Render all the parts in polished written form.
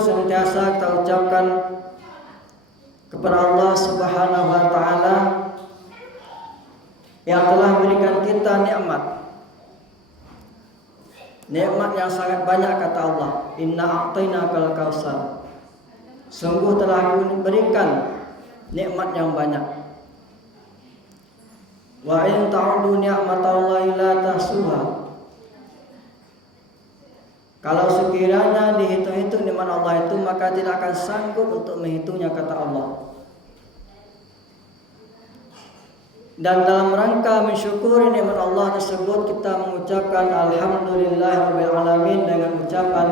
senantiasa kita ucapkan kepada Allah Subhanahu wa taala yang telah memberikan kita nikmat yang sangat banyak. Kata Allah, inna a'tainakal kautsar, sungguh telah Aku berikan nikmat yang banyak. Wa in ta'udu ni'matallahi la tahsuha, kalau sekiranya dihitung-hitung nikmat Allah itu, maka tidak akan sanggup untuk menghitungnya, kata Allah. Dan dalam rangka mensyukuri nikmat Allah tersebut, kita mengucapkan alhamdulillahirabbil alamin dengan ucapan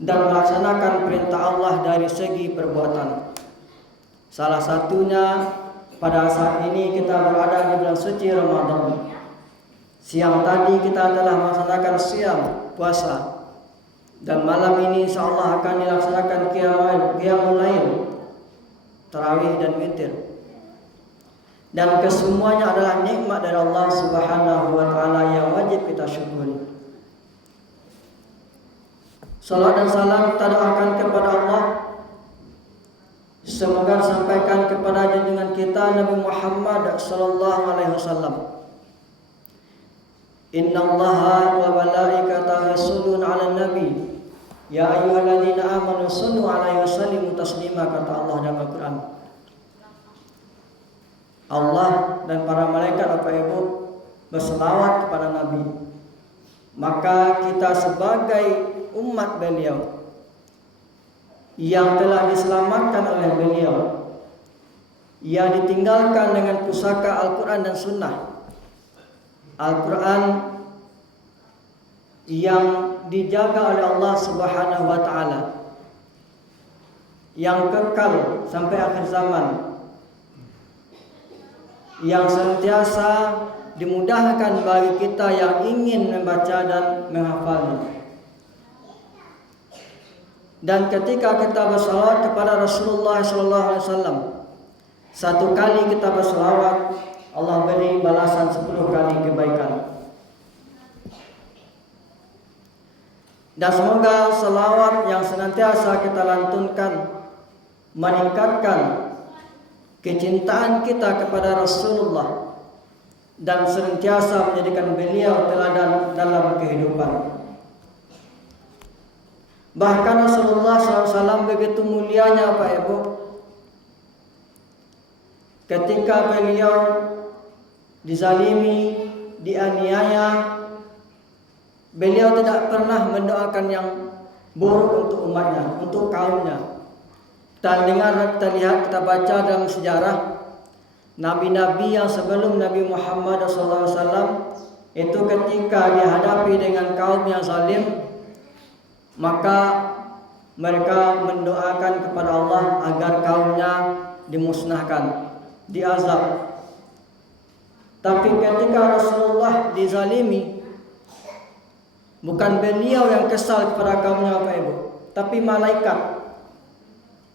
dan melaksanakan perintah Allah dari segi perbuatan. Salah satunya pada saat ini kita berada di bulan suci Ramadan. Siang tadi kita telah melaksanakan siam puasa, dan malam ini insyaallah akan dilaksanakan qiyamul lail, tarawih dan witir. Dan kesemuanya adalah nikmat dari Allah Subhanahu wa taala yang wajib kita syukuri. Salat dan salam kita doakan kepada Allah, semoga disampaikan kepada junjungan kita Nabi Muhammad sallallahu alaihi wasallam. Innallaha wa malaikatahu yusholluna 'alan nabi ya ayyuhalladzina amanu shallu 'alaihi wa sallimu taslima, kata Allah dalam Al-Qur'an. Allah dan para malaikat Bapak Ibu berselawat kepada Nabi. Maka kita sebagai umat beliau yang telah diselamatkan oleh beliau, yang ditinggalkan dengan pusaka Al-Quran dan Sunnah, Al-Quran yang dijaga oleh Allah Subhanahu wa taala, yang kekal sampai akhir zaman, yang senantiasa dimudahkan bagi kita yang ingin membaca dan menghafalnya. Dan ketika kita bersalawat kepada Rasulullah SAW, satu kali kita bersalawat, Allah beri balasan 10 kali kebaikan. Dan semoga salawat yang senantiasa kita lantunkan meningkatkan kecintaan kita kepada Rasulullah dan senantiasa menjadikan beliau teladan dalam kehidupan. Bahkan Rasulullah SAW begitu mulianya Pak Ibu, ketika beliau dizalimi, dianiaya, beliau tidak pernah mendoakan yang buruk untuk umatnya, untuk kaumnya. Dan dengar, kita baca dalam sejarah nabi-nabi yang sebelum Nabi Muhammad SAW itu ketika dihadapi dengan kaum yang zalim, maka mereka mendoakan kepada Allah agar kaumnya dimusnahkan, diazab. Tapi ketika Rasulullah dizalimi, bukan beliau yang kesal kepada kaumnya Bapak Ibu, tapi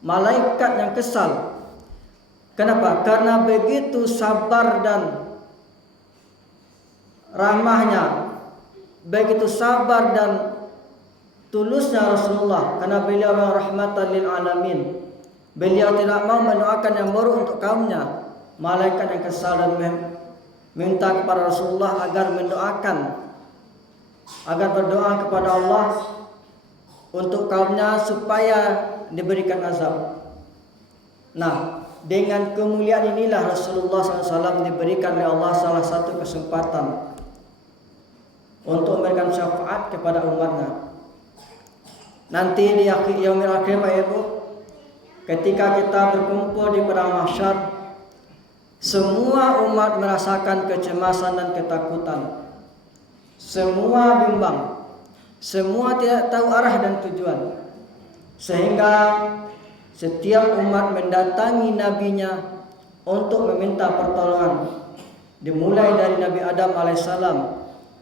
malaikat yang kesal. Kenapa? Karena begitu sabar dan ramahnya, begitu sabar dan tulusnya Rasulullah, karena beliau rahmatan lil alamin. Beliau tidak mau mendoakan yang buruk untuk kaumnya. Malaikat yang kesal dan minta kepada Rasulullah agar mendoakan, agar berdoa kepada Allah untuk kaumnya supaya diberikan azab. Nah, dengan kemuliaan inilah Rasulullah SAW diberikan oleh Allah salah satu kesempatan untuk memberikan syafaat kepada umatnya. Nanti di akhir yaumil akhir Pak Ibu, ketika kita berkumpul di padang mahsyar, semua umat merasakan kecemasan dan ketakutan. Semua bimbang, semua tidak tahu arah dan tujuan. Sehingga setiap umat mendatangi nabinya untuk meminta pertolongan, dimulai dari Nabi Adam alaihissalam,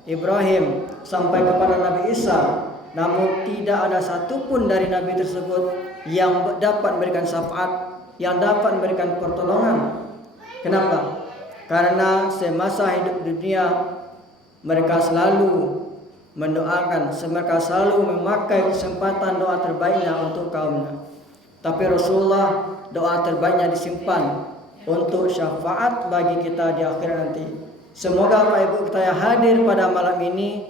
Ibrahim, sampai kepada Nabi Isa. Namun tidak ada satupun dari nabi tersebut yang dapat memberikan syafaat, yang dapat memberikan pertolongan. Kenapa? Karena semasa hidup dunia mereka selalu mendoakan, mereka selalu memakai kesempatan doa terbaiknya untuk kaumnya. Tapi Rasulullah doa terbaiknya disimpan untuk syafaat bagi kita di akhir nanti. Semoga Bapak Ibu kita yang hadir pada malam ini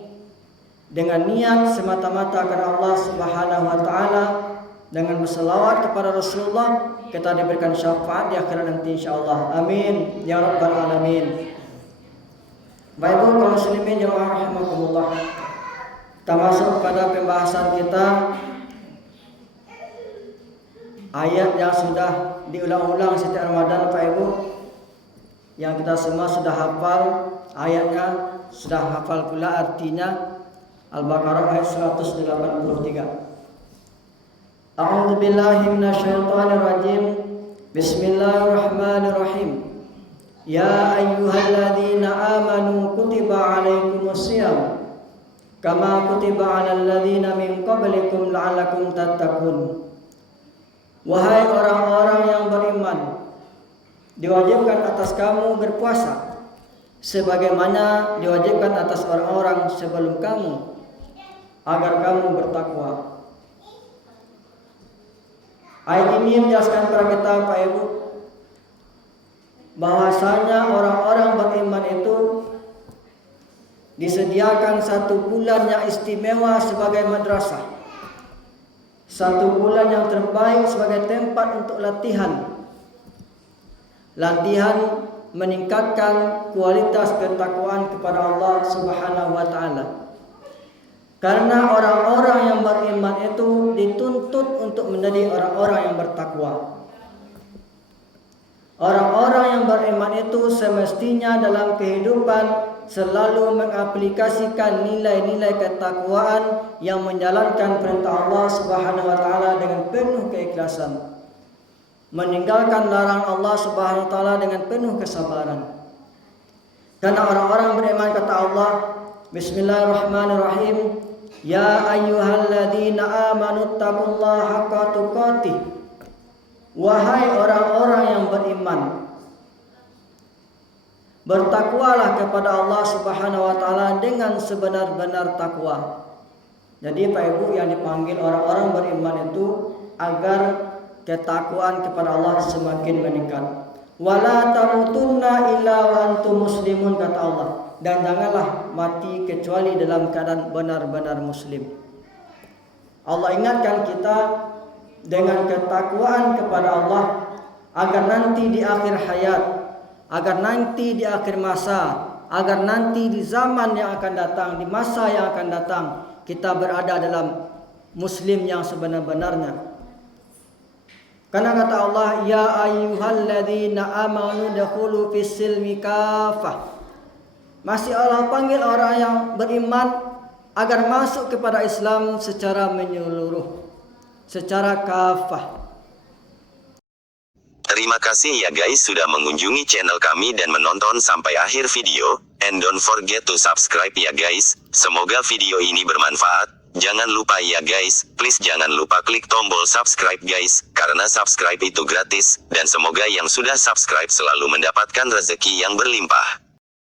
dengan niat semata-mata karena Allah Subhanahu wa taala, dengan berselawat kepada Rasulullah, kita diberikan syafaat di akhir nanti insyaallah. Amin ya rabbal alamin. Bapak Ibu kaum muslimin jemaah rahimakumullah. Kita masuk pada pembahasan kita, ayat yang sudah diulang-ulang setiap Ramadan Pak Ibu, yang kita semua sudah hafal ayatnya, sudah hafal pula artinya. Al-Baqarah ayat 183. A'udzu billahi minasyaitonir rajim. Bismillahirrahmanirrahim. Ya ayyuhalladzina amanu kutiba 'alaikumusiyam kama kutiba 'alal ladzina min qablikum la'allakum tattaqun. Wahai orang-orang yang beriman, diwajibkan atas kamu berpuasa sebagaimana diwajibkan atas orang-orang sebelum kamu agar kamu bertakwa. Ayat ini menjelaskan kepada kita Pak Ibu bahwasanya orang-orang beriman itu disediakan satu bulan yang istimewa sebagai madrasah, satu bulan yang terbaik sebagai tempat untuk latihan meningkatkan kualitas ketakwaan kepada Allah Subhanahu wa taala. Karena orang-orang yang beriman itu dituntut untuk menjadi orang-orang yang bertakwa. Orang-orang yang beriman itu semestinya dalam kehidupan selalu mengaplikasikan nilai-nilai ketakwaan yang menjalankan perintah Allah Subhanahu wa taala dengan penuh keikhlasan, meninggalkan larangan Allah Subhanahu wa taala dengan penuh kesabaran. Karena orang-orang beriman, kata Allah, Bismillahirrahmanirrahim, Ya ayyuhalladzina amanu taqullaha haqqa tuqatih. Wahai orang-orang yang beriman, bertakwalah kepada Allah Subhanahu wa taala dengan sebenar-benar takwa. Jadi Pak Ibu, yang dipanggil orang-orang beriman itu agar ketakwaan kepada Allah semakin meningkat. Wala tamutunna illa wa antum muslimun, kata Allah. Dan janganlah mati kecuali dalam keadaan benar-benar muslim. Allah ingatkan kita dengan ketakwaan kepada Allah agar nanti di akhir hayat, agar nanti di akhir masa, agar nanti di zaman yang akan datang, di masa yang akan datang, kita berada dalam muslim yang sebenar-benarnya. Karena kata Allah, Ya ayyuhalladzina amanu dakhulu fis silmi kafah. Masih Allah panggil orang yang beriman agar masuk kepada Islam secara menyeluruh, secara kafah. Terima kasih ya guys sudah mengunjungi channel kami dan menonton sampai akhir video. And don't forget to subscribe ya guys. Semoga video ini bermanfaat. Jangan lupa ya guys, please jangan lupa klik tombol subscribe guys, karena subscribe itu gratis. Dan semoga yang sudah subscribe selalu mendapatkan rezeki yang berlimpah.